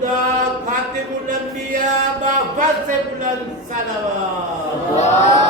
खुदा खातिमुल अंबिया बाफर से बुलंद सलावत।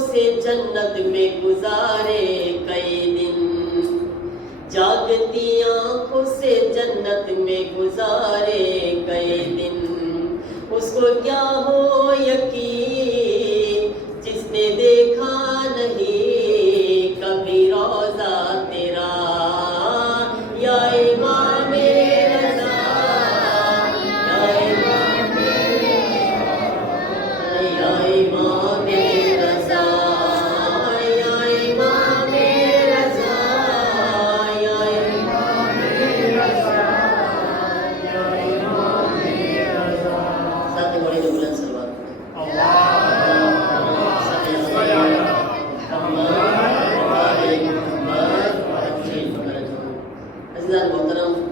से जन्नत में गुजारे कई दिन, जागती आंखों से जन्नत में गुजारे कई दिन, उसको क्या हो यकीन जिसने देखा नहीं कभी रोजा तेरा, या इमाम रज़ा, या इमाम रज़ा, या इमाम रज़ा, या इमाम रज़ा, या इमाम रज़ा। साथ में बड़ी बुलंद सलवात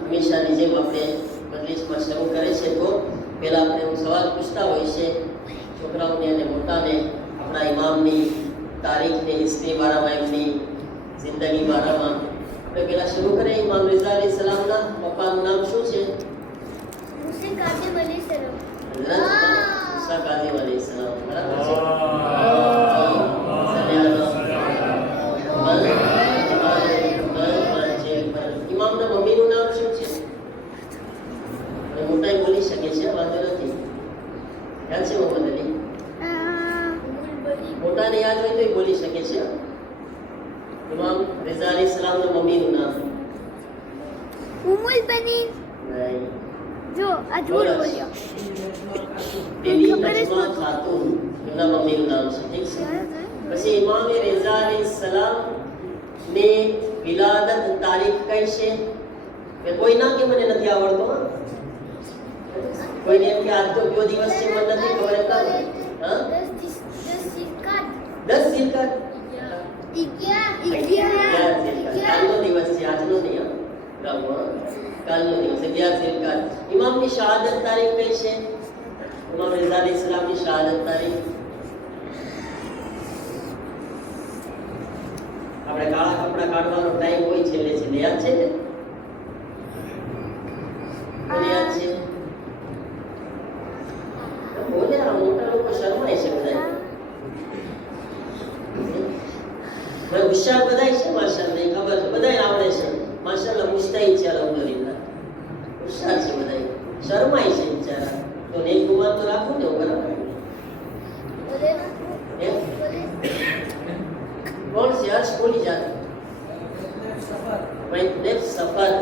હંમેશાની જેમ આપણે મજલિસમાં શરૂ કરે છે તો પહેલા આપણે સવાલ પૂછતા હોય છે છોકરાઓને અને મોટાને આપણા ઇમામની તારીખની હિસ્ટ્રી બારામાં, એમની જિંદગી બારામાં. આપણે પહેલા શરૂ કરીએ. ઇમામ રિઝા અલૈહિસ સલામના પપ્પાનું નામ શું છે? મુસા કાઝિમ અલૈહિસ સલામ. મુસા કાઝિમ અલૈહિસ સલામ. બરાબર છે. ઇમામના મમ્મીનું નામ શું છે? મોટાઈ બોલી શકે છે, વાંધો નથી. યાદ છે મોહમ્મદ અલી? મોટાને યાદ હોય તો એ બોલી શકે છે. ઇમામ રિઝા અલૈહિસ સલામના મમ્મીનું નામ ઉમ્મુલ બનીન. નહીં. જો આ ઝૂઠ બોલ્યો. પેલી નજમા ખાતુન એમના મમ્મીનું નામ છે. ઠીક છે. પછી ઇમામ રિઝા અલૈહિસ સલામ ને વિલાદત તારીખ કઈ છે? કે કોઈ ના કે મને નથી આવડતો. કોઈને એમ કે આજ તો કયો દિવસ છે મને નથી ખબર. એટલા હા 10 ઝિલકાત. કાલનો દિવસ છે, આજનો નહીં. કાલનો દિવસ 11 ઝિલકાત. ઇમામની શહાદત તારીખ કઈ છે? ઇમામ રિઝા અલૈહિસ સલામની શહાદત તારીખ આપણે કાળા કપડા કાઢવાનો ટાઈમ હોય છેલ્લે છેલ્લે, યાદ છે ને? કોને યાદ છે? બોલે આ મોટા લોકો શરમાય છે બધા. હોશિયાર બધાય છે માશાઅલ્લાહ, ખબર છે બધાય આવડે છે માશાઅલ્લાહ, મુસ્તૈદ છે અલ્હમ્દુલિલ્લાહ, હોશિયાર છે બધાય, શરમાય છે બિચારા. તો નેક ગુમાન તો રાખવું ને, બરાબર? कौन से अर्श बोली जाती? भाई नेक्स्ट सफर.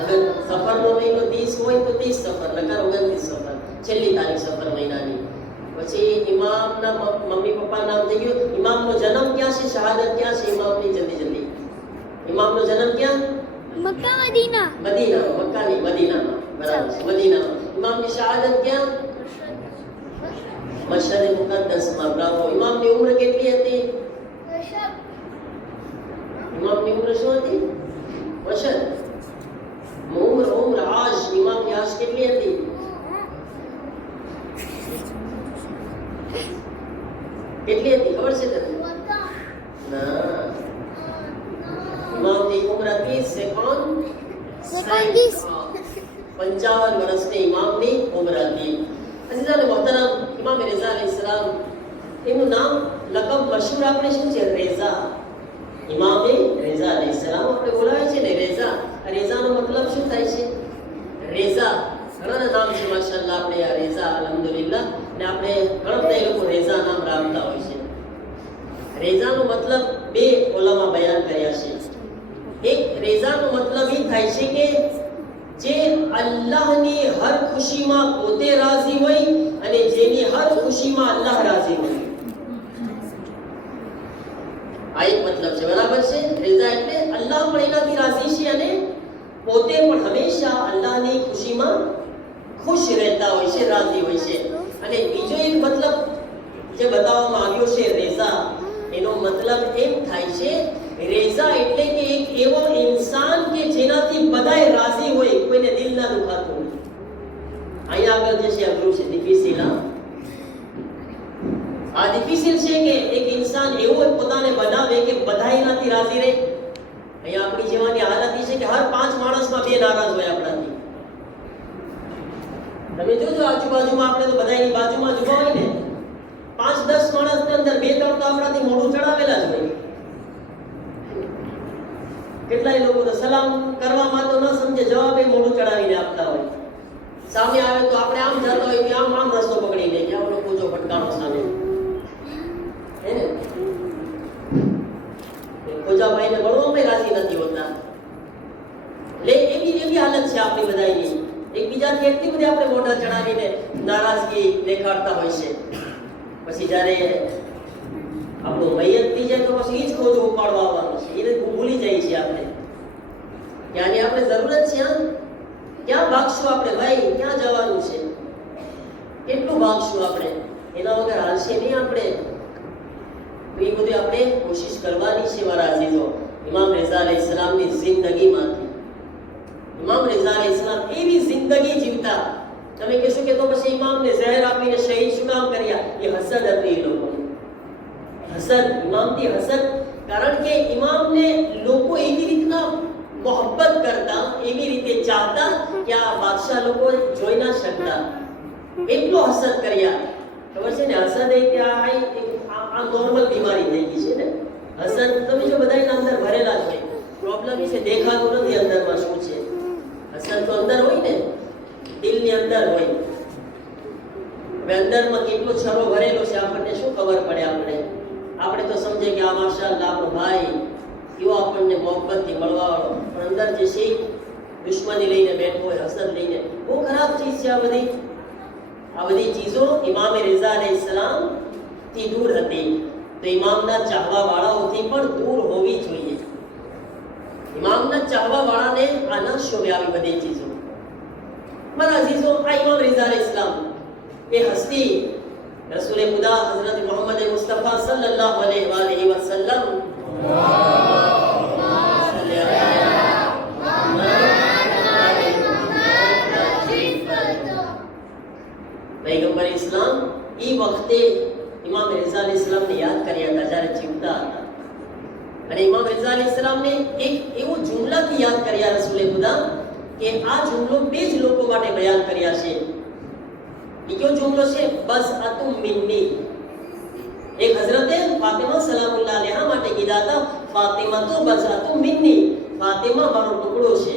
अगर सफर નો મહિનો 30 હોય તો 30 સફર, નકર 29 સફર, છેલ્લી તારીખ સફર મહિનાની. પછી ઇમામના મમ્મી પપ્પા નામ થઈ ગયું. ઇમામનો જન્મ ક્યાં છે? શહાદત ક્યાં છે ઇમામની? જલ્દી જલ્દી. ઇમામનો જન્મ ક્યાં? Mecca Medina. મદીના. મક્કા નહીં, મદીનામાં. બરાબર છે, મદીનામાં. ઇમામની શહાદત ક્યાં? મશહદ મુકદ્દસમાં. બ્રાવો. ઇમામની ઉંમર કેટલી હતી? ઇમામની ઉંમર શું હતી? મશહદ. ઉમ્ર આજ. ઇમામની આજ કેટલી હતી? કેટલી હતી ખબર છે તને? ના. ઇમામની ઉંમર હતી સેકન્ડ 55 વર્ષની ઇમામની ઉંમર હતી. અઝીઝાન મોહતરમ, ઇમામ રિઝા અલૈહિસ સલામ એનું નામ લકબ મશહૂર આપણે શું છે? રેઝા. ઇમામ રિઝા અલૈહિસ સલામ આપણે બોલાવે છે ને રેઝા. રેઝાનો મતલબ શું થાય છે? રેઝા ઘણા નામ છે માશાઅલ્લાહ. આપણે આ રેઝા અલ્હમ્દુલિલ્લાહ ને આપણે ઘણા બધા લોકો રેઝા નામ રાખતા હોય છે. રેઝાનો મતલબ બે ઉલમા બયાન કર્યા છે. એક રેઝાનો મતલબ એ થાય છે કે જે અલ્લાહની હર ખુશીમાં પોતે રાજી હોય અને જેની હર ખુશીમાં અલ્લાહ રાજી હોય. આ એક મતલબ છે, બરાબર છે? રેઝા એટલે અલ્લાહ પણ એનાથી રાજી છે અને પોતે પણ હંમેશા અલ્લાહની ખુશીમાં ખુશ રહેતા હોય છે, રાજી હોય છે. અને બીજો એક મતલબ જે બતાવવામાં આવ્યો છે રેઝા, એનો મતલબ એમ થાય છે રેઝા એટલે કે એક એવો ઇન્સાન કે જેનાથી બધાય રાજી હોય, કોઈને દિલ ના દુખાતું હોય. અહીંયા આગળ જે છે અઘરું છે, ડિફિસિલ. આ ડિફિસિલ છે કે એક ઇન્સાન એવો પોતાને બનાવે કે બધા એનાથી રાજી રહે. અહીંયા આપણી જેવાની હાલત છે કે હર 5 માણસમાં 2 નારાજ હોય આપણાથી. તમે જોજો આજુબાજુમાં આપણે તો બધા એની બાજુમાં જ ઉભા હોય ને, 5-10 માણસની અંદર 2-3 તો સલામ કરવામાં તો ન સમજે, જવાબ એ મોઢું ચડાવીને આપતા હોય. સામે આવે તો આપણે આમ જતો હોય કે આમ રસ્તો પકડી લે કે આપણો પૂજો ફટકારો સામે, હે ને? પૂજાભાઈને મળવામાં રાજી નથી હોતા. એટલે એવી હાલત છે આપણી બધાની. એકબીજાથી એટલી બધી આપણે મોઢા ચડાવીને નારાજગી દેખાડતા હોય છે. પછી જ્યારે આપણું મૈયત થઈ જાય તો પછી એ જ ખોજો ઉપાડવા આવવાનું છે. એને ભૂલી જાય છે આપણે કે આની આપણે જરૂરત છે. ક્યાં ભાગશું આપણે ભાઈ? ક્યાં જવાનું છે? કેટલું ભાગશું આપણે? એના વગર હાલશે નહીં આપણે. તો એ બધું આપણે કોશિશ કરવાની છે મારા અઝીઝો. ઇમામ રેઝા અલૈહિસ્સલામની જિંદગીમાંથી ઇમામ રેઝા અલૈહિસ્સલામ એવી જિંદગી જીવતા. તમે કહેશો કે તો પછી ઇમામને ઝહેર આપીને શહીદ શું કામ કર્યા? એ હસદ હતી એ લોકોની. હસદ, ઇમામથી હસદ. કારણ કે ઇમામને લોકો એવી રીતના મોહબ્બત કરતા, એવી રીતે ચાહતા કે આ બાદશાહ લોકો જોઈ ના શકતા. એટલો હસદ કર્યા. ખબર છે ને, હસદ એ કે આ નોર્મલ બીમારી થઈ ગઈ છે ને. હસદ તમે જો બધાના અંદર ભરેલા છે. પ્રોબ્લેમ છે દેખાતું નથી અંદરમાં શું છે. હસદ તો અંદર હોય ને, દિલની અંદર હોય. હવે અંદરમાં કેટલો છરો ભરેલો છે આપણને શું ખબર પડે? આપણે તો સમજે કે આ માશાઅલ્લાહ આપણો ભાઈ કેવો આપણને મોહબ્બતથી મળવાવાળો, પણ અંદર જે છે દુશ્મની લઈને બેઠો હોય, હસદ લઈને. બહુ ખરાબ ચીજ છે આ બધી ચીજો ઇમામ રેઝા અલૈહિસ્સલામ થી દૂર હતી. તો ઇમામના ચાહવા વાળાઓથી પણ દૂર હોવી જોઈએ. ઇમામના ચાહવા વાળાને આ ન શોભે આવી બધી ચીજો. મારા અઝીઝો, આ ઇમામ રેઝા અલૈહિસ્સલામ એ હસ્તી રસૂલે ખુદા હઝરત મોહમ્મદ મુસ્તફા સલ્લલ્લાહુ અલૈહિ વસલ્લમ પૈગંબર ઇસ્લામ એ વખતે ઇમામ રેઝા અલૈહિસ્સલામને યાદ કર્યા હતા જ્યારે જીવતા હતા. અને ઇમામ રેઝા અલૈહિસ્સલામને એક એવો જુમલાથી યાદ કર્યા રસૂલે ખુદા કે આ જુમલો બે જ લોકો માટે બયાન કર્યા છે. એ કયો જુમલો છે? બસ અતુમ મિન્ની. એક હઝરતે ફાતિમા સલામુલ્લાહ અલૈહા માટે કીધા હતા, ફાતિમા તો બસ અતુમ મિન્ની. ફાતિમા મારો ટુકડો છે,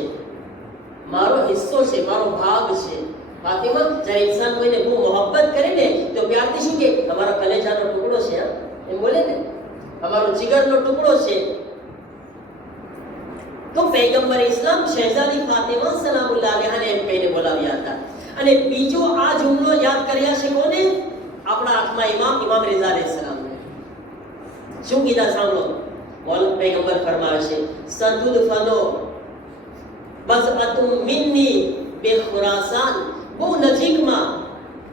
મારો હિસ્સો છે, મારો ભાગ છે. ફાતિમા, જ્યારે ઇન્સાન કોઈને બહુ મોહબ્બત કરે ને તો પ્યારથી શું કે તમારા કલેજાનો ટુકડો છે, એમ બોલે ને, અમારો જીગરનો ટુકડો છે. તો પૈગંબર ઇસ્લામ શહેઝાદી ફાતિમા સલામુલ્લાહ અલૈહાને એમ કહીને બોલાવ્યા હતા. અને બીજો આ જુમલો યાદ કર્યા છે કોને? આપણા આંખમાં ઇમામ રેઝા અલૈહિસ્સલામને. શું કીધા સાંભળો. પૈગંબર ફરમાવે છે, સદુદ ફનો બસ અતુમ મિન્ની બે ખુરાસાન. બહુ નજીકમાં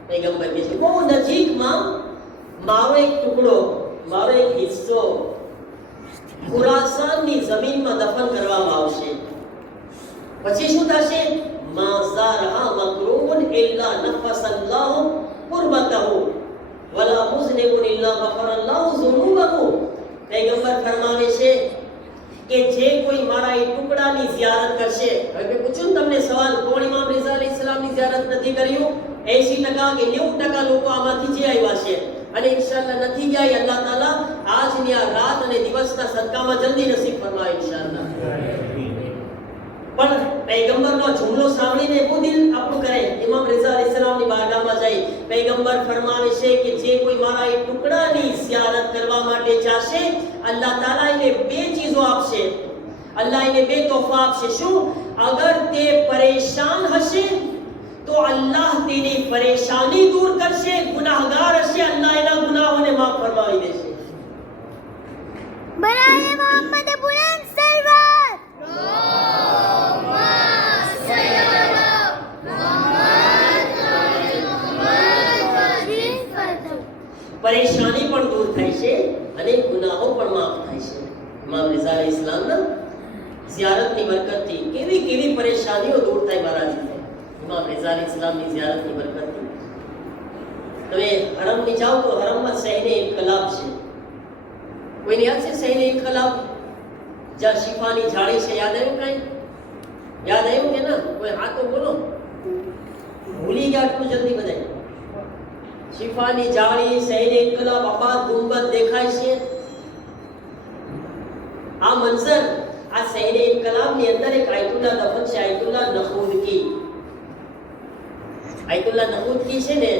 પૈગંબર કહે છે, બહુ નજીકમાં મારો એક ટુકડો, મારો એક હિસ્સો ખુરાસાનની જમીનમાં દફન કરવામાં આવશે. પછી શું થશે? મા ઝારહા મકરૂબન ઇલ્લા નફસલ્લાહુ કુરબતહુ વલા મુઝનિબun ઇલ્લા ગફરલ્લાહુ ઝુનુબહુ. પૈગંબર ફરમાવે છે કે જે કોઈ મારા એ ટુકડાની ઝિયારત કરશે. હવે મેં પૂછ્યું તમને સવાલ, કોણ ઇમામ રેઝા અલૈહિસ્સલામની ઝિયારત નથી કર્યું? 80% કે 90% લોકો આમાંથી જે આવ્યા છે. અને ઇન્શાઅલ્લાહ નથી ગયા, અલ્લાહ તાલા આજની આ રાત અને દિવસના સદકામાં જલ્દી નસીબ ફરમાવે ઇન્શાઅલ્લાહ. પણ પૈગંબરનો જુમલો સાંભળીને બહુ દિલ આપણું કરે. ઇમામ રેઝા અલૈહિસ્સલામની બારગાહમાં જઈ પૈગંબર ફરમાવે છે કે જે કોઈ મારા એ ટુકડાની ઝિયારત કરવા માટે જશે, અલ્લાહ તાલા એને બે ચીજો આપશે. અલ્લાહ એને બે તોહફા આપશે. શું? અગર તે પરેશાન હશે તો અલ્લાહ તેની પરેશાની દૂર કરશે. ગુનાહગાર હશે, અલ્લાહ એના ગુનાહોને માફ ફરમાવી દેશે. બરાએ મોહમ્મદ બુલંદ સરવર પરેશાની પણ દૂર થાય છે અને ગુનાહો પણ માફ થાય છે. ઇમામ રેઝા અલૈહિસ્સલામના ઝિયારતની બરકતથી કેવી કેવી પરેશાનીઓ દૂર થાય મારા જીતે. ઇમામ રેઝા અલૈહિસ્સલામની ઝિયારતની બરકતથી તમે હરમની જાઓ તો હરમમાં સહીને ઇન્કલાબ છે. કોઈને યાદ છે સહીને ઇન્કલાબ? જ્યાં શિફાની જાળી છે, યાદ આવ્યું? કાંઈ યાદ આવ્યું કે ના? કોઈ હા તો બોલો. ભૂલી ગયા આટલું જલ્દી બધાય? શિફાની જાળી, સહીને ઇન્કલાબ, આબાદ ગુંબદ દેખાય છે. આ મંઝર, આ આ શહેરે ઇન્કલાબની અંદર એક આયતુલ્લાહ દફન છે, આયતુલ્લાહ નખૂદકી. આયતુલ્લાહ નખૂદકી છે ને,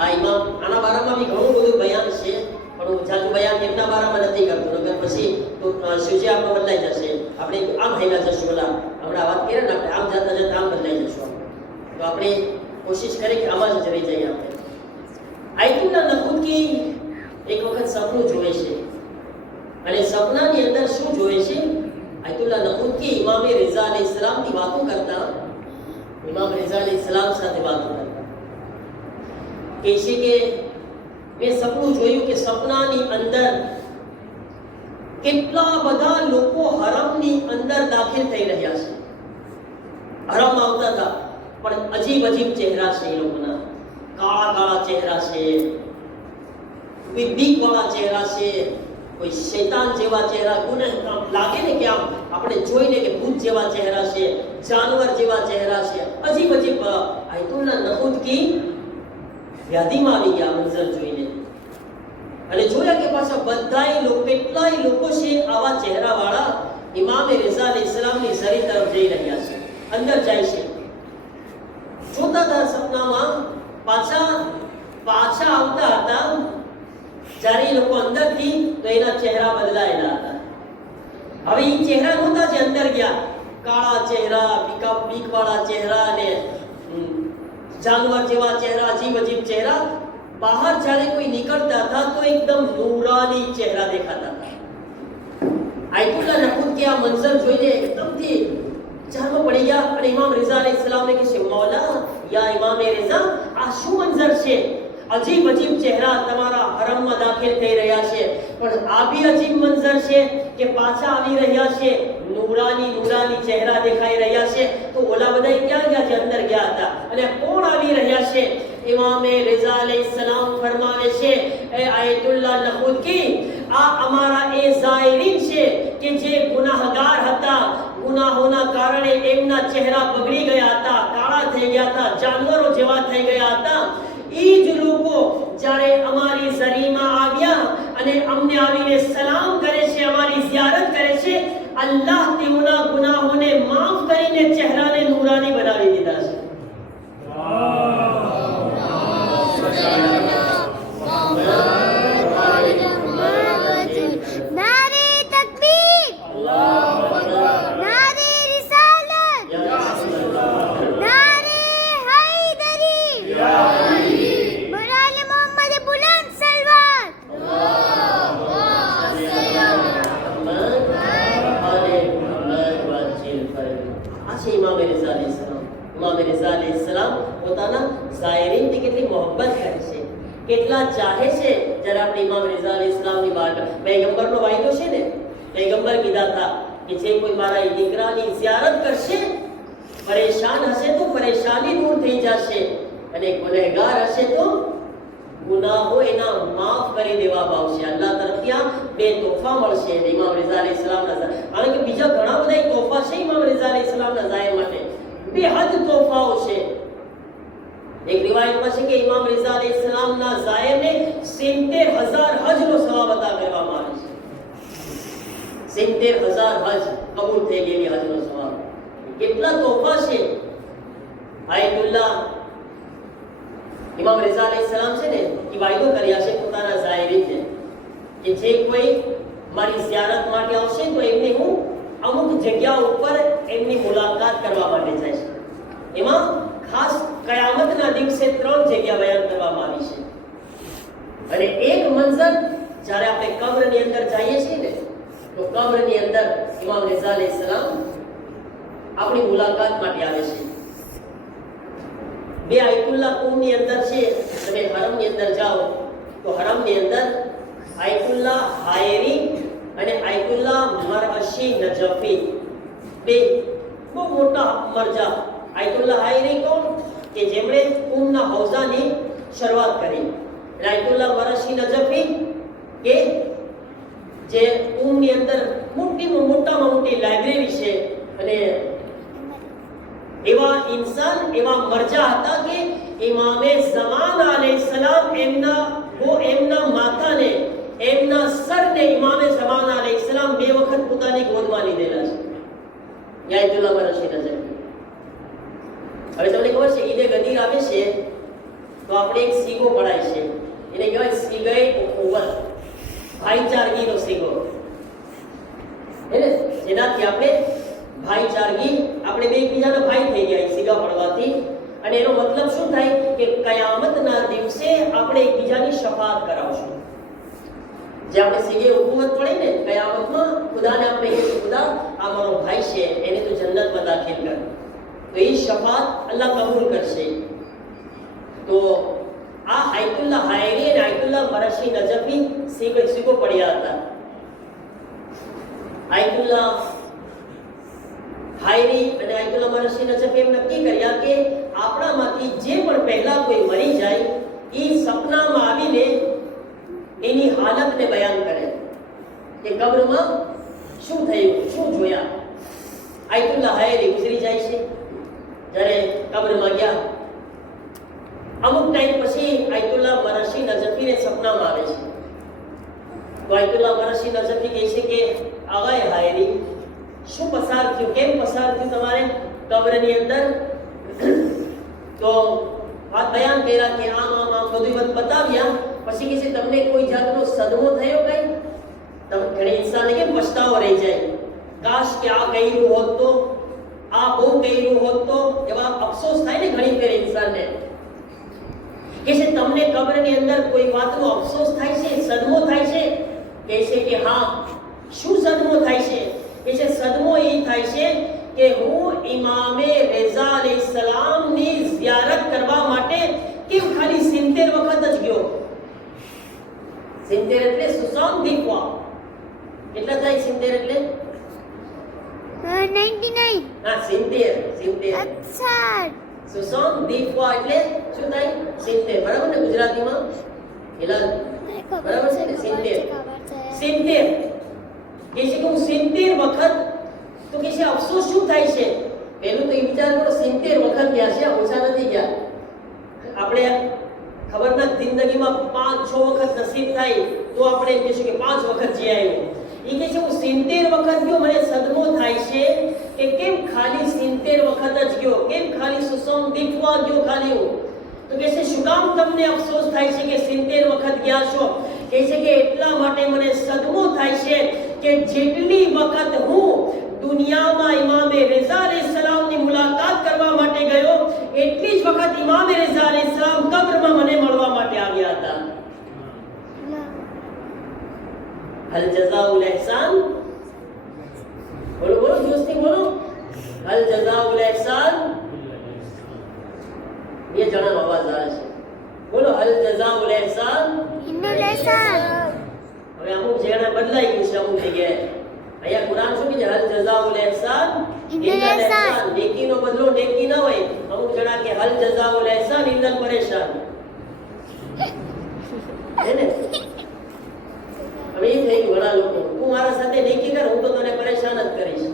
આ ઇમામ, આના બારામાં બી ઘણું બધું બયાન છે, પણ હું જાજુ બયાન એમના બારામાં નથી કરતો, નકર પછી તો સૂચિ આપણો બદલાઈ જશે. આપણે આમ હાઈલા જશું, ઓલા હમણાં વાત કરીએ ને, આપણે આમ જતા જતા આમ બદલાઈ જશું. તો આપણે કોશિશ કરીએ કે આમાં જ રહી જઈએ. આપણે આયતુલ્લાહ નખૂદકી એક વખત સપનું જોવે છે, અને સપનાની અંદર શું જોવે છે? આયતુલ્લાહ નખૂદકી ઇમામે રિઝા અલૈહિસ્સલામની વાતો કરતા, ઇમામ રિઝા અલૈહિસ્સલામ સાથે વાતો કરતા કહે છે કે મેં સપનું જોયું કે સપનાની અંદર કેટલા બધા લોકો હરમની અંદર દાખલ થઈ રહ્યા છે. હરમમાં આવતા હતા, પણ અજીબ અજીબ ચહેરા છે એ લોકોના. કાળા કાળા ચહેરા છે, કોઈ બીક વાળા ચહેરા છે, કોઈ શૈતાન જેવા ચહેરા, કોને લાગે ને કે આમ આપણે જોઈને કે ભૂત જેવા ચહેરા છે, જાનવર જેવા ચહેરા છે, અજીબ અજીબ. આયતુલ્લાહ નખૂદકી યાદીમાં આવી ગયા મંઝર જોઈને, અને જોયા કે પાછા બધાય લોકો, કેટલાય લોકો છે આવા ચહેરા વાળા ઇમામે રિઝા અલૈહિસ્સલામની ઝરી તરફ જઈ રહ્યા છે, અંદર જાય છે. જોતા હતા સપનામાં, પાછા આવતા હતા. જ્યારે એ લોકો અંદરથી, તો એના ચહેરા બદલાયેલા હતા. હવે એ ચહેરા નહોતા જે અંદર ગયા, કાળા ચહેરા, બીક વાળા ચહેરા અને જાનવર જેવા ચહેરા, અજીબ અજીબ ચહેરા. બહાર જ્યારે કોઈ નીકળતા હતા તો એકદમ નૂરાની ચહેરા દેખાતા હતા. આયતુલ્લાહ નખૂદકી આ મંઝર જોઈને એકદમથી જાનમાં પડી ગયા, અને ઇમામ રિઝા અલૈહિસ્સલામને કહે છે, મૌલા યા ઇમામે રિઝા, આ શું મંઝર છે? અજીબ અજીબ ચહેરા તમારા હરમમાં દાખલ થઈ રહ્યા છે, પણ આ બી અજીબ મંઝર છે કે પાછા આવી રહ્યા છે, નૂરાની ચહેરા દેખાઈ રહ્યા છે. તો ઓલા બધા ક્યાં ગયા જે અંદર ગયા હતા, અને કોણ આવી રહ્યા છે? ઇમામે રિઝા અલૈહિસ્સલામ ફરમાવે છે, એ આયતુલ્લાહ નખૂદકી, આ અમારા એ ઝાયરીન છે કે જે ગુનાહગાર હતા, ગુનાહોના કારણે એમના ચહેરા બગડી ગયા હતા, કાળા થઈ ગયા હતા, જાનવરો જેવા થઈ ગયા હતા. એ જ લોકો જ્યારે અમારી ઝરીમાં આવ્યા અને અમને આવીને સલામ કરે છે, અમારી ઝિયારત કરે છે, અલ્લાહ તેમના ગુનાહોને માફ કરીને ચહેરાને નૂરાની બનાવી દીધા છે. નારે તકબીર, નારે રિસાલત, નારે હૈદરી, બરાલે મોહમ્મદ બુલંદ સલવાત. ઇમામે રિઝા અલૈહિસ્સલામ પોતાના ઝાયરીનથી કેટલી મોહબ્બત કરે છે, કેટલા ચાહે છે. જ્યારે આપણે ઇમામ રિઝા અલૈહિસ્સલામની વાત, પૈગંબરનો વાયદો છે ને, પૈગંબર કીધા હતા કે જે કોઈ મારા દીકરાની ઝિયારત કરશે, પરેશાન હશે તો પરેશાની દૂર થઈ જશે, અને ગુનેહગાર હશે તો ગુનાહો એના માફ કરી દેવામાં આવશે. અલ્લાહ તરફથી આ બે તોહફા મળશે ઇમામ રિઝા અલૈહિસ્સલામના. કારણ કે બીજા ઘણા બધા તોહફા છે ઇમામ રિઝા અલૈહિસ્સલામના ઝાયર માટે, બેહદ તોહફાઓ છે. એક રિવાયતમાં છે કે ઇમામ રિઝા અલૈહિસ્સલામના ઝાયરને 70,000 હજનો સવાબ અતા કરવામાં આવે છે. 70,000 હજ કબૂલ થઈ ગયેલી હજનો સવાબ. કેટલા તોહફા છે. આયતુલ્લાહ ઇમામ રિઝા અલૈહિસ્સલામ છે ને, એ વાયદો કર્યા છે પોતાના ઝાયરીને કે જે કોઈ મારી ઝિયારત માટે આવશે તો એમને હું અમુક જગ્યા ઉપર એમની મુલાકાત કરવા માટે જઈશ. એમાં ખાસ કયામતના દિવસે 3 જગ્યા બયાન કરવામાં આવી છે. અને એક મંઝર જ્યારે આપણે કબ્રની અંદર જઈએ છીએ ને, તો કબ્રની અંદર ઇમામ રિઝા અલૈહિસ્સલામ આપણી મુલાકાત માટે આવે છે. બે આયતુલ્લાહ કુમની અંદર છે. તમે હરમની અંદર જાઓ તો હરમની અંદર આયતુલ્લાહ હાયરી અને આયતુલ્લાહ મરઅશી નજફી, બે બહુ મોટા મરજા. આયતુલ્લાહ હાયરી કોણ? કે જેમણે કુમના હૌઝાની શરૂઆત કરી. અને આયતુલ્લાહ મરઅશી નજફી કે જે કુમની અંદર મોટામાં મોટી લાઇબ્રેરી છે. અને એવા ઇન્સાન, એવા મરજા હતા કે ઇમામે ઝમાન અલૈહિસ્સલામ એમના માથાને, એમના સરને ઇમામે ઝમાન અલૈહિસ્સલામ 2 વખત પોતાની ગોદમાં કબરમાં લીધેલા છે. આયતુલ્લાહ મરશી નજફી. હવે તમને ખબર છે ઈદે ગદીર આવે છે તો આપણે એક સીગો પડાય છે, એને કહેવાય સીગાએ ઉખવત, ભાઈચારગીનો સીગો. જેનાથી આપણે ભાઈચારગી, આપણે બે એકબીજાના ભાઈ થઈ ગયા સીગા પડવાથી. અને એનો મતલબ શું થાય કે કયામતના દિવસે આપણે એકબીજાની શફાત કરાવશું. જે આપણે સીગે ઉખવત પડે ને કયામતમાં, ખુદાને આપણે કહીએ ખુદા આ મારો ભાઈ છે, એને તો જન્નતમાં દાખલ કર. તો એ શફાત અલ્લાહ કબૂલ કરશે. તો આ આયતુલ્લાહ હાયરી અને આયતુલ્લાહ મરશી નજફી સીગો પડ્યા હતા. આયતુલ્લાહ હાયરી અને આયતુલ્લાહ મરશી નજફી એમ નક્કી કર્યા કે આપણામાંથી જે પણ પહેલા કોઈ મરી જાય એ સપનામાં આવીને એની હાલતને બયાન કરે કે કબ્રમાં શું થયું, શું જોયા. આયતુલ્લાહ હાયરી ગુજરી જાય છે. જ્યારે કબ્રમાં ગયા અમુક ટાઈમ પછી આયતુલ્લાહ મરશી નજફીને સપનામાં આવે છે. તો આયતુલ્લાહ મરશી નજફી કહે છે કે આગાએ હાયરી, શું પસાર થયું, કેમ પસાર થયું તમારે કબ્રની અંદર? તો વાત બયાન કર્યા કે આમ બધું બતાવ્યા. પછી કહે છે તમને કોઈ જાતનો સદમો થયો કઈ? તમે ઘણી ઇન્સાનને કેમ પછતાવો રહી જાય, કાશ કે આ કર્યું હોત તો, આ બહુ કર્યું હોત તો, એવા અફસોસ થાય ને ઘણી ફેર ઇન્સાનને. કે છે તમને કબ્રની અંદર કોઈ વાતનો અફસોસ થાય છે, સદમો થાય છે? કહે છે કે હા. શું સદમો થાય છે? કે છે સદમો એ થાય છે કે હું ઇમામે રઝા અલૈહિસ્સલામની ઝિયારત કરવા માટે કેમ ખાલી 70 વખત જ ગયો. 70 એટલે સુસાન દીપવા. કેટલા થાય 70 એટલે? 99. હા 70. અચ્છા. સુસાન દીપવા એટલે શું થાય? 70. બરાબર ને ગુજરાતીમાં? હિલાલ બરાબર છે ને? 70. 70 કે છે કે હું 70 વખત. તો કે છે અફસોસ શું થાય છે? પહેલું તો એ વિચાર કરો 70 વખત ગયા છે, ઓછા નથી ગયા. આપણે ખબર ના જિંદગીમાં 5-6 વખત નસીબ થાય તો આપણે એમ કહીશું કે 5 વખત જઈ આવ્યો. એ કે છે હું 70 વખત ગયો, મને સદમો થાય છે કે કેમ ખાલી 70 વખત જ ગયો, કેમ ખાલી સુસમ દીપવા ગયો ખાલી હું. તો કે છે શું કામ તમને અફસોસ થાય છે કે 70 વખત ગયા છો? કહે છે કે એટલા માટે મને સદમો થાય છે કે જેટલી વખત હું દુનિયામાં ઇમામે રઝા અલૈહિસ્સલામની મુલાકાત કરવા માટે ગયો એટલી જ વખત ઇમામે રઝા અલૈહિસ્સલામ કબ્રમાં મને મળવા માટે આવ્યા હતા. હલ જઝાઉલ ઇહસાન, બોલો બોલો જોશથી બોલો, હલ જઝાઉલ ઇહસાન. બે જણાનો અવાજ આવે છે, બોલો હલ જઝાઉલ ઇહસાન ઇન્નુલ ઇહસાન. હવે અમુક જગ્યાએ બદલાઈ ગયું છે, અમુક જગ્યાએ અહીંયા કુરાન શું કહે છે? હલ જઝાઉલ ઇહસાન ઇન્નલ ઇહસાન. નેકીનો બદલો નેકી ન હોય. અમુક જણા કે હલ જઝાઉલ ઇહસાન ઇન્નલ પરેશાન. હે ને? હવે એ થઈ ગયું ઘણા લોકો, તું મારા સાથે નેકી કર, હું તો તને પરેશાન જ કરીશ.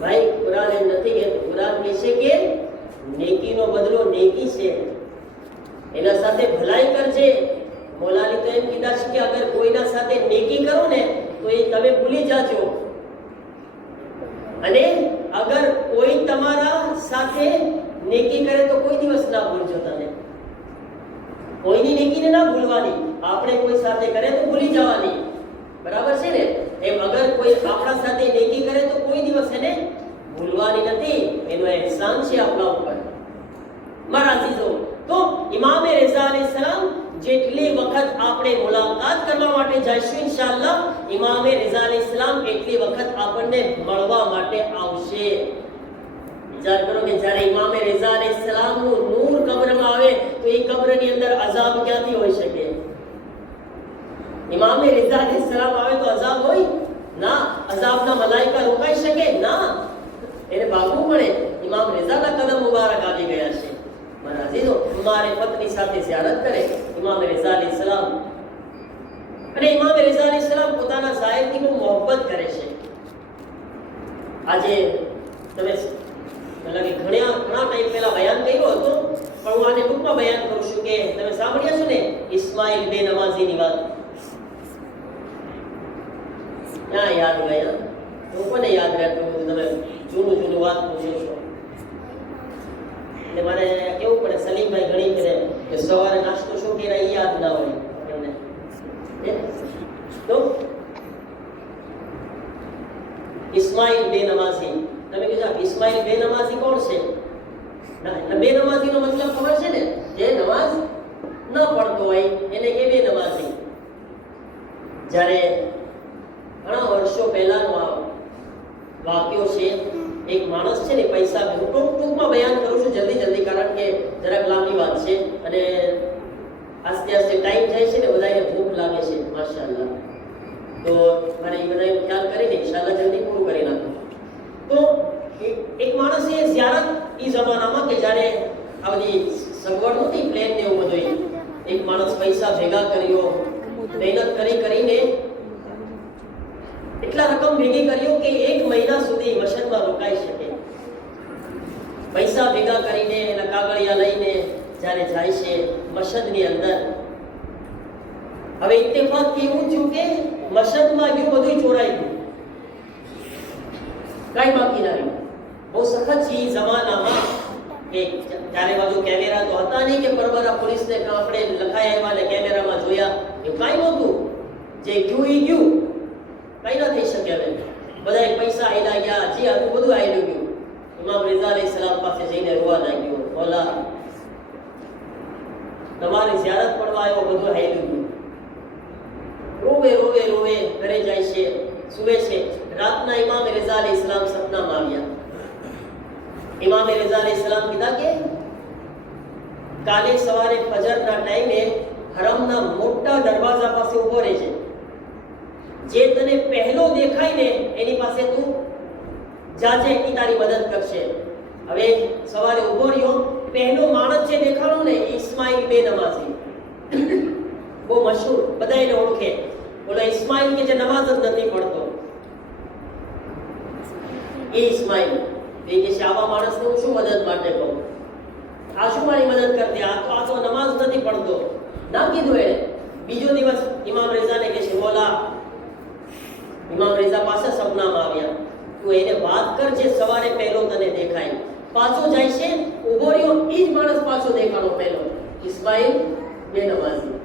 ભાઈ કુરાન એમ નથી કે, કુરાન કહે છે કે નેકીનો બદલો નેકી છે, એના સાથે ભલાઈ કરજે. મૌલાની તો એમ કીધા છે કે અગર કોઈના સાથે નેકી કરો ને તો એ તમે ભૂલી જાજો, અને અગર કોઈ તમારા સાથે નેકી કરે તો કોઈ દિવસ ના ભૂલજો. તમે કોઈની નેકીને ના ભૂલવાની, આપણે કોઈ સાથે કરે તો ભૂલી જવાની. બરાબર છે ને? એમ અગર કોઈ આપણા સાથે નેકી કરે તો કોઈ દિવસ એને ભૂલવાની નથી. એનો ihsan છે આપણા ઉપર. મારા અઝીઝો, તો ઇમામે રઝા અલૈહિસ્સલામ જેટલી વખત આપણે મુલાકાત કરવા માટે જઈશું ઇન્શાઅલ્લાહ, ઇમામે રઝા અલૈહિસ્સલામ એટલી વખત આપણને મળવા માટે આવશે. વિચાર કરો કે જ્યારે ઇમામે રઝા અલૈહિસ્સલામનું નૂર કબ્રમાં આવે તો એ કબ્રની અંદર અઝાબ ક્યાંથી હોઈ શકે? ઇમામે રઝા અલૈહિસ્સલામ આવે તો અઝાબ હોય ના? અઝાબના મલાઈકા રોકાઈ શકે ના? એને ભાગવું પડે. ઇમામ રઝાના કદમ મુબારક આવી ગયા છે. મારા અઝીઝો, મારે પત્ની સાથે ઝિયારત કરે ઇમામ રઝા અલૈહિસ્સલામ. અને ઇમામ રઝા અલૈહિસ્સલામ પોતાના સાહેબની બહુ મોહબ્બત કરે છે. આજે તમે ઘણા ટાઈમ પહેલા બયાન કર્યો હતો, પણ હું આને ટૂંકમાં બયાન કરું છું કે તમે સાંભળ્યા છો ને ઇસ્માઇલ બેનવાઝીની વાત? ક્યાં યાદ ગયા? હું કોને યાદ રાખ્યું બધું? તમે જૂનું વાત પૂછો છો. એટલે મારે કેવું પડે, સલીમભાઈ ઘણી કરે કે સવારે નાસ્તો શું કર્યા એ યાદ ના હોય એમને. તો ઇસ્માઇલ બેનમાઝી, તમે કીધું ઇસ્માઇલ બેનમાઝી કોણ છે? બેનમાઝીનો મતલબ ખબર છે ને? જે નમાઝ ન પડતો હોય એને કે બેનમાઝી. જ્યારે ઘણા વર્ષો પહેલાનો આ વાક્યો છે. એક માણસ છે ને પૈસા, હું ટૂંકમાં બયાન કરું છું જલ્દી, કારણ કે જરાક લાંબી વાત છે અને આસ્તે આસ્તે ટાઈમ જાય છે ને બધાને ભૂખ લાગે છે માશાઅલ્લાહ. તો મારે એ બધાનો ખ્યાલ કરીને ઇન્શાઅલ્લાહ જલ્દી પૂરું કરી નાખું. તો એક માણસે ઝિયારત એ જમાનામાં કે જ્યારે આ બધી સગવડ નહોતી, પ્લેન ને એવું બધું, એક માણસ પૈસા ભેગા કર્યો, મહેનત કરીને એટલા રકમ ભેગી કર્યો કે 1 મહિના સુધી મશનમાં રોકાઈ શકે. પૈસા ભેગા કરીને એના કાગળિયા લઈને જ્યારે જાય છે મશદની અંદર, હવે ઇત્તેફાક કેવું થયું કે મશદમાં ગયું બધું ચોરાઈ ગયું, કાંઈ બાકી ના રહ્યું. બહુ સખત છે એ જમાનામાં કે ત્યારે બાજુ કેમેરા તો હતા નહીં કે બરોબર પોલીસને આપણે લખાયા એમાં ને કેમેરામાં જોયા, એવું કાંઈ નહોતું. જે ગયું એ ગયું, કઈ ના થઈ શકે. હવે બધા પૈસા આયલા ગયા, જે હતું બધું આયલું ગયું. ઇમામ રેઝા અલૈહિસ્સલામ પાસે જઈને રોવા લાગ્યો, મોલા તમારી ઝિયારત પડવા આવ્યો, બધું આયલું ગયું. રોવે ઘરે જાય છે, સુવે છે. રાતના ઇમામ રેઝા અલૈહિસ્સલામ સપનામાં આવ્યા. ઇમામ રેઝા અલૈહિસ્સલામ કીધા કે કાલે સવારે ફજરના ટાઈમે હરમના મોટા દરવાજા પાસે ઊભો રહેજે, જે તને પહેલો દેખાય ને એની પાસે તું જાજે, એની તારી મદદ કરશે. હવે સવારે ઊભો રહ્યો, પહેલો માણસ જે દેખાણો ને ઇસ્માઇલ બેનમાઝી, બહુ મશહૂર, બધા એને ઓળખે. બોલો ઇસ્માઇલ કે જે નમાઝ જ નથી પડતો, એ ઇસ્માઇલ. એ કે આવા માણસને હું શું મદદ માટે કહું? આ શું મારી મદદ કરતી? આ તો નમાઝ નથી પડતો. ના કીધું એને. બીજો દિવસ ઇમામ રેઝાને કે છે મોલા, ઇમામ રેઝા પાસે સપનામાં આવ્યા, તું એને વાત કર જે સવારે પહેલો તને દેખાય. પાછો જાય છે, ઊભો રહ્યો, એ જ માણસ પાછો દેખાણો પહેલો, ઇસ્માઇલ બેનમાઝી.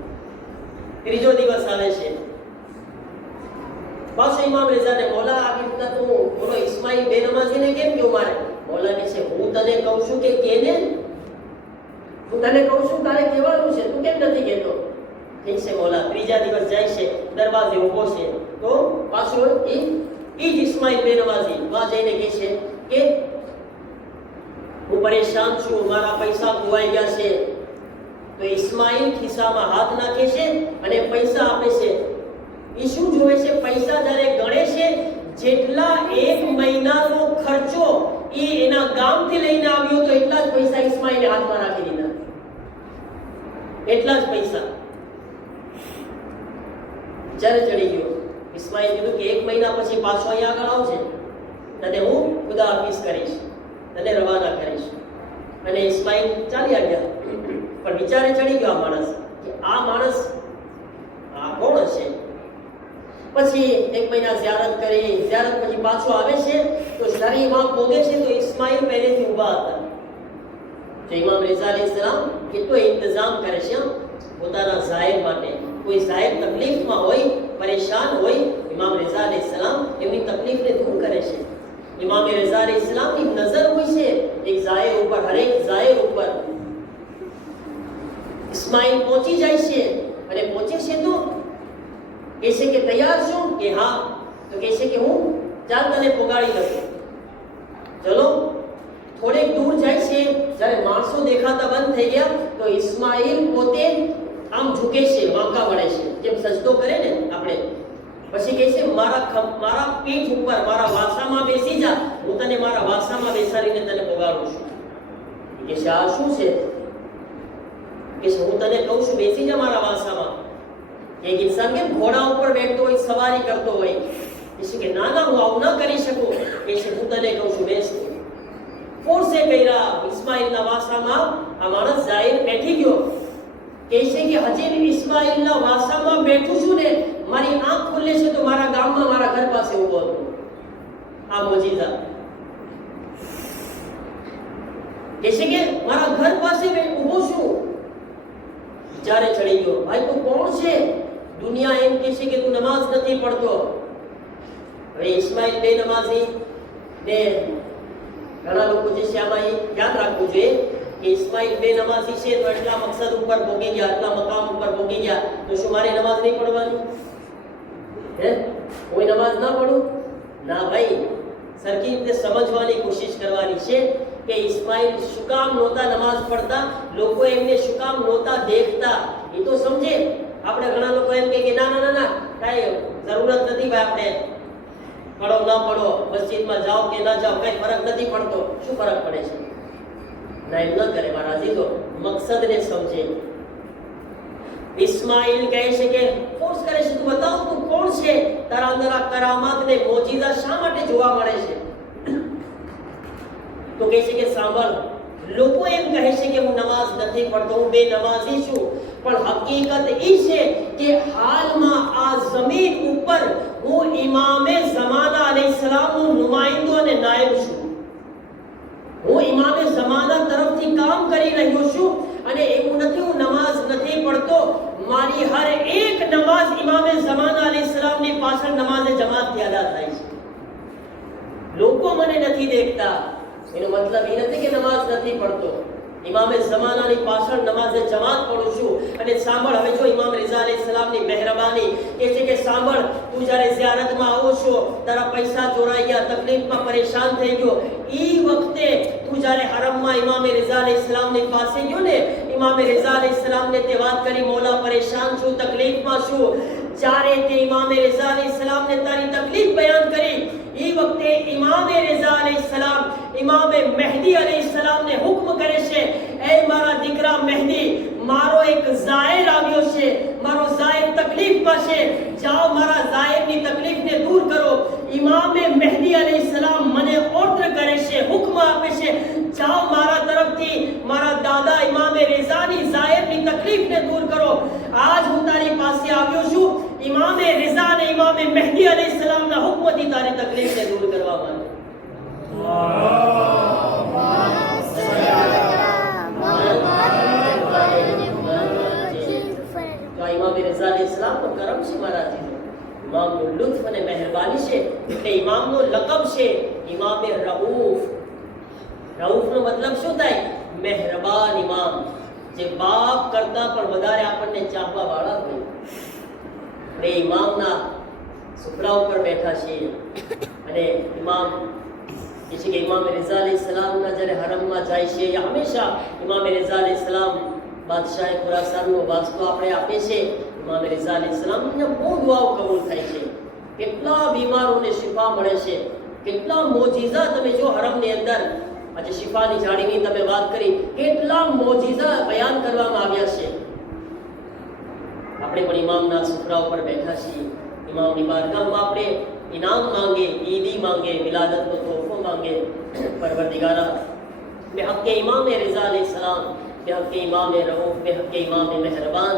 ત્રીજો દિવસ આવે છે, પાછો ઇમામ રેઝાને મોલા આવી રીતના તું બોલો ઇસ્માઇલ બેનમાઝીને કેમ કહ્યું મારે? મોલા કહે છે હું તને કહું છું કે કેને, હું તને કહું છું તારે કહેવાનું છે, તું કેમ નથી કહેતો? ઠીક છે મોલા. ત્રીજા દિવસ જાય છે, દરવાજે ઊભો છે, તો પાછો એ જ ઇસ્માઇલ બેનમાઝી માં જઈને કહે છે કે હું પરેશાન છું, મારા પૈસા ખોવાઈ ગયા છે. તો ઇસ્માઇલ ખિસ્સામાં હાથ નાખે છે અને પૈસા આપે છે. એ શું જોવે છે? પૈસા જ્યારે ગણે છે, જેટલા 1 મહિનાનો ખર્ચો એ એના ગામથી લઈને આવ્યો તો એટલા જ પૈસા ઇસ્માઇલે હાથમાં રાખી દીધા, એટલા જ પૈસા. જ્યારે ચડી ગયો, ઇસ્માઇલ કીધું કે 1 મહિના પછી પાછો અહીંયા આગળ આવજે, તને હું ખુદા હાફિઝ કરીશ, તને રવાના કરીશ. અને ઇસ્માઇલ ચાલ્યા ગયા. પણ વિચારે ચડી ગયો આ માણસ કે આ માણસ આ કોણ હશે? પછી 1 મહિના ઝિયારત કરી, ઝિયારત પછી પાછો આવે છે તો શરીરમાં પોગે છે તો ઇસ્માઇલ પહેલેથી ઊભા હતા. તો ઇમામ રેઝા અલૈહિસ્સલામ કેટલો ઇંતજામ કરે છે પોતાના ઝાહિર માટે. કોઈ ઝાહિર તકલીફમાં હોય, પરેશાન હોય, ઇમામ રેઝા અલૈહિસ્સલામ એમની તકલીફને દૂર કરે છે. ઇમામ રેઝા અલૈહિસ્સલામની નજર હોય છે એક ઝાહિર ઉપર, હરેક ઝાહિર ઉપર. ઇસ્માઇલ પહોંચી જાય છે અને પહોંચે છે તો કહે છે કે તૈયાર છો? કે હા. તો કહે છે કે હું ચાલ તને પોગાડી દઉં. ચલો થોડેક દૂર જાય છે, જ્યારે માણસો દેખાતા બંધ થઈ ગયા તો ઇસ્માઇલ પોતે આમ ઝૂકે છે, વાંકા વળે છે, જેમ સજદો કરે ને આપણે. પછી કહે છે મારા પીઠ ઉપર, મારા વાસામાં બેસી જા, હું તને મારા વાસામાં બેસાડીને તને પોગાડું છું. કે છે આ શું છે? કે હું તને કહું છું બેસી જા મારા વાસામાં. એક ઇન્સાન કેમ ઘોડા ઉપર બેઠતો હોય, સવારી કરતો હોય, કે ના ના હું આવું ન કરી શકું. કે હું તને કહું છું બેસ. ફોર્સે કર્યા ઇસ્માઇલના વાસામાં. આ માણસ ઝાહિર બેઠી ગયો. કહે છે કે હજી ઇસ્માઇલના વાસામાં બેઠું છું ને, મારી આંખ ખુલે છે તો મારા ગામમાં મારા ઘર પાસે ઊભો હતો. આ મોજીઝા કહે છે કે મારા ઘર પાસે મેં ઊભો છું, વિચારે ચડી ગયો, ભાઈ તું કોણ છે? દુનિયા એમ કહે છે કે તું નમાઝ નથી પડતો. હવે ઇસ્માઇલ બેનમાઝી ને ઘણા લોકો જે છે આમાં યાદ રાખવું જોઈએ કે ઇસ્માઇલ બેનમાઝી છે તો એટલા મકસદ ઉપર પહોંચી ગયા, એટલા મકામ ઉપર પહોંચી ગયા, તો શું મારે નમાઝ નહીં પડવાની? હે, કોઈ નમાઝ ના પડું? ના ભાઈ, સરખી રીતે સમજવાની કોશિશ કરવાની છે કે ઇસ્માઇલ શું કામ નહોતા નમાઝ પડતા, લોકો એમને શું કામ નહોતા દેખતા, એ તો સમજે. આપણે ઘણા લોકો એમ કહે કે ના ના ના ના કાંઈ જરૂરત નથી ભાઈ, આપણે પડો ના પડો, મસ્જિદમાં જાઓ કે ના જાઓ કઈ ફરક નથી પડતો. શું ફરક પડે છે? ના, એમ ન કરે મારા અઝીઝો, મકસદને સમજે. ઇસ્માઇલ કહે છે કે ફોર્સ કરે છે, તું બતાવ તું કોણ છે, તારા અંદર આ કરામત ને મોજીઝા શા માટે જોવા મળે છે? તો કહે છે કે સાંભળ, લોકો એમ કહે છે કે હું નમાઝ નથી પડતો, હું બેનમાઝી છું, પણ હકીકત એ છે કે હાલમાં આ જમીન ઉપર હું ઇમામે ઝમાના અલૈહિસ્સલામનો નુમાઇંદો અને નાયબ છું. હું ઇમામે ઝમાના તરફથી કામ કરી રહ્યો છું, અને એવું નથી હું નમાઝ નથી પડતો, મારી હર એક નમાઝ ઇમામે ઝમાના અલૈહિસ્સલામની પાછળ નમાઝે જમાતથી અદા થાય છે. લોકો મને નથી દેખતા, એનો મતલબ એ નથી કે નમાઝ નથી પડતો. ઇમામે ઝમાનાની પાછળ નમાઝે જમાત પડું છું. અને સાંભળ, હવે જો ઇમામ રિઝા અલૈહિસ્સલામની મહેરબાની એ છે કે સાંભળ, તું જ્યારે ઝિયારતમાં આવો છો, તારા પૈસા ચોરાઈ ગયા, તકલીફમાં પરેશાન થઈ ગયો, એ વખતે તું જ્યારે હરમમાં ઇમામે રિઝા અલૈહિસ્સલામની પાસે ગયો ને, ઇમામે રિઝા અલૈહિસ્સલામને તે વાત કરી, મૌલા પરેશાન છું, તકલીફમાં છું. જ્યારે તે ઇમામે રિઝા અલૈહિસ્સલામને તારી તકલીફ બયાન કરી, એ વખતે ઇમામે રિઝા અલૈહિસ્સલામ ઇમામે મહેદી અલૈહિસ્સલામને હુક્મ કરે છે, એ મારા દીકરા મહેદી, મારો એક ઝાયર આવ્યો છે, મારો ઝાયર તકલીફમાં છે, જાઓ મારા ઝાયરની તકલીફને દૂર કરો. ઇમામે મહેદી અલૈહિસ્સલામ મને ઓર્ડર કરે છે, હુક્મ આપે છે, જાઓ મારા તરફથી મારા દાદા ઇમામે રિઝાની ઝાયરની તકલીફને દૂર કરો. આજ હું તારી પાસે આવ્યો છું, ઇમામે રિઝા અને ઇમામે મહેદી અલૈહિસ્સલામના હુક્મથી તારી તકલીફને દૂર કરવા માટે. ઇમામે રિઝા અલૈહિસ્સલામનો કરમ છે મારા જીનો, ઇમામનો લુત્ફ અને મહેરબાની છે, એટલે ઇમામનો લકબ છે ઇમામે રઉફ. રઉફનો મતલબ શું થાય? મહેરબાન ઇમામ, જે બાપ કરતા પણ વધારે આપણને ચાહવા વાળા હોય. આપણે ઇમામના સુફરા ઉપર બેઠા છીએ, અને ઇમામ એ છે કે ઇમામે રિઝા અલૈહિસ્સલામના જ્યારે હરમમાં જાય છે, યા હંમેશા ઇમામે રિઝા અલૈહિસ્સલામ બાદશાહ ખુરાસાનનો વાસ્તો આપણે આપીએ છીએ. ઇમામે રિઝા અલૈહિસ્સલામને બહુ દુઆઓ કબૂલ થાય છે, કેટલા બીમારોને શિફા મળે છે, કેટલા મોજીઝા તમે જો હરમની અંદર. આજે શિફાની જાળીની તમે વાત કરી, કેટલા મોજીઝા બયાન કરવામાં આવ્યા છે. આપણે પણ ઇમામના સુફરા ઉપર બેઠા છીએ, ઇમામની બારગાહમાં આપણે ઇનામ માંગે, ઈદી માંગે, વિલાદતનો તોહફો માંગે. પરવરદિગારા, બેહકે ઇમામે રિઝા અલૈહિસ્સલામ, બેહકે ઇમામે રઉફ, બેહકે ઇમામે મહેરબાન,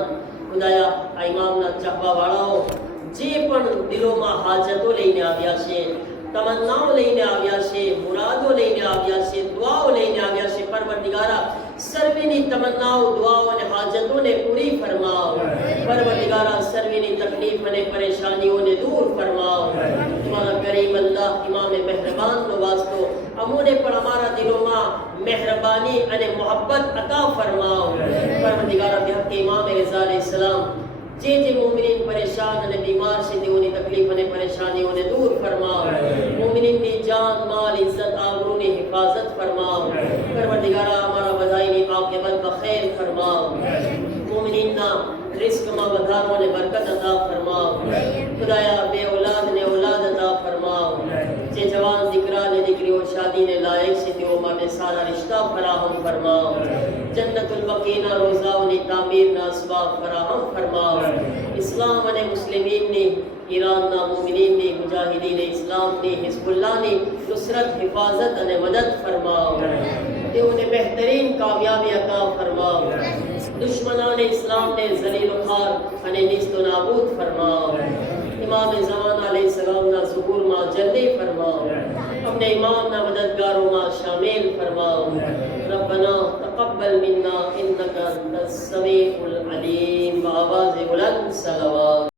ખુદાયા આ ઇમામના ચાહવા વાળાઓ જે પણ દિલોમાં હાજતો લઈને આવ્યા છે, તમન્નાઓ લઈને આવ્યા છે, મુરાદો લઈને આવ્યા છે, દુઆઓ લઈને આવ્યા છે, પરવરદિગારા સર્વેની તમન્નાઓ, દુઆઓ અને હાજતોને પૂરી ફરમાવ. પરવરદિગારા સર્વેની તકલીફ અને પરેશાનીઓને દૂર ફરમાવ. તમારા કરીમ અલ્લાહ ઇમામે મહેરબાનનો વાસ્તો અમોને પણ અમારા દિલોમાં મહેરબાની અને મોહબ્બત અતા ફરમાવ. પરવરદિગારા બિહક ઇમામે રિઝા અલૈહિસ્સલામ જે મોમિનીન પરેશાન અને બીમાર છે, તેઓની તકલીફ અને પરેશાનીઓને દૂર ફરમાવ. મોમિનીનની જાન, માલ, ઇઝ્ઝત, આબરૂની હિફાજત ફરમાવ. પરવરદિગારા અમારા બધાની આકિબત બખેર ફરમાવ. મોમિનીનના રિસ્કમાં વધારો અને બરકત અતા ફરમાવ. ખુદાયા બે ઔલાદને ઔલાદ અતા ફરમાવ. જે જવાન દીકરા અને દીકરીઓ શાદીને લાયક છે, તેઓ માટે સારા રિશ્તા ફરાહમ ફરમાવ. જન્નતુલ બકીના રોઝાઓની તામીરના અસબાબ ફરાહમ ફરમાવ. ઇસ્લામ અને મુસ્લિમીનની, ઈરાનના મુમિનીનની, મુજાહિદીન ઇસ્લામની, હિઝબુલ્લાહની નુસરત, હિફાજત અને મદદ ફરમાવ. તેઓને બહેતરીન કામયાબી અતા ફરમાવ. દુશ્મનાને ઇસ્લામને ઝલીલ ખાર અને નીસ્ત નાબૂદ ફરમાવ. इमाम ज़मान अलैहिस्सलाम ना ज़ुहूर मा जल्दी फरमाओ, अपने इमाम ना मददगारों मा शामिल फरमाओ। रब्बना तक़ब्बल मिन्ना इन्नका अंतस समीउल अलीम। आवाज़ बुलंद सलवात।